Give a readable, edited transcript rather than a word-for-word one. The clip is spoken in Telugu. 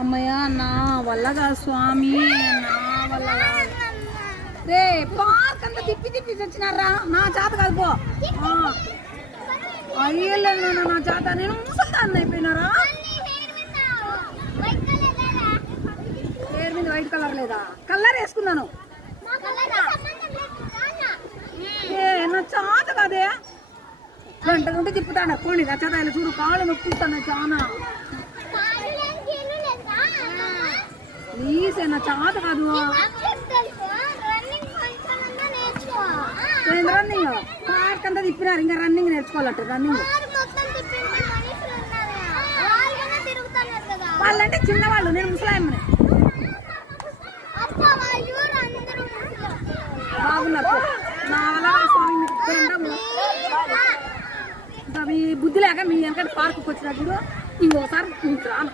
అమ్మయ్య నా వల్ల కాదు స్వామి, నా వల్ల కాదు. రే పార్క్ అంతా తిప్పి తిప్పి వచ్చినారా, నా చేత కాదు పో. అయ్యలేను నా చేత, నేను ముసల్దాన్ని అయిపోయినారా. హెయిర్ మీద వైట్ కలర్ లేదా? కలర్ వేసుకున్నాను. నా చేత కాదే, గంట గంట తిప్పుతాను. పోండి నా చేత ఇలా చూడు, కాళ్ళు నొప్పిస్తాను చాలా. ప్లీజ్ నా చేత కాదు. రన్నింగ్ పార్క్ అంతా తిప్పినారు, ఇంకా రన్నింగ్ నేర్చుకోవాలంట. రన్నింగ్ వాళ్ళంటే చిన్నవాళ్ళు, నేను ముసలాయమ్మని. బాగున్నారు నా వల్ల స్వామి, బుద్ధి లేక మీ వెనక పార్కుకి వచ్చినప్పుడు ఇంకోసారి రాను.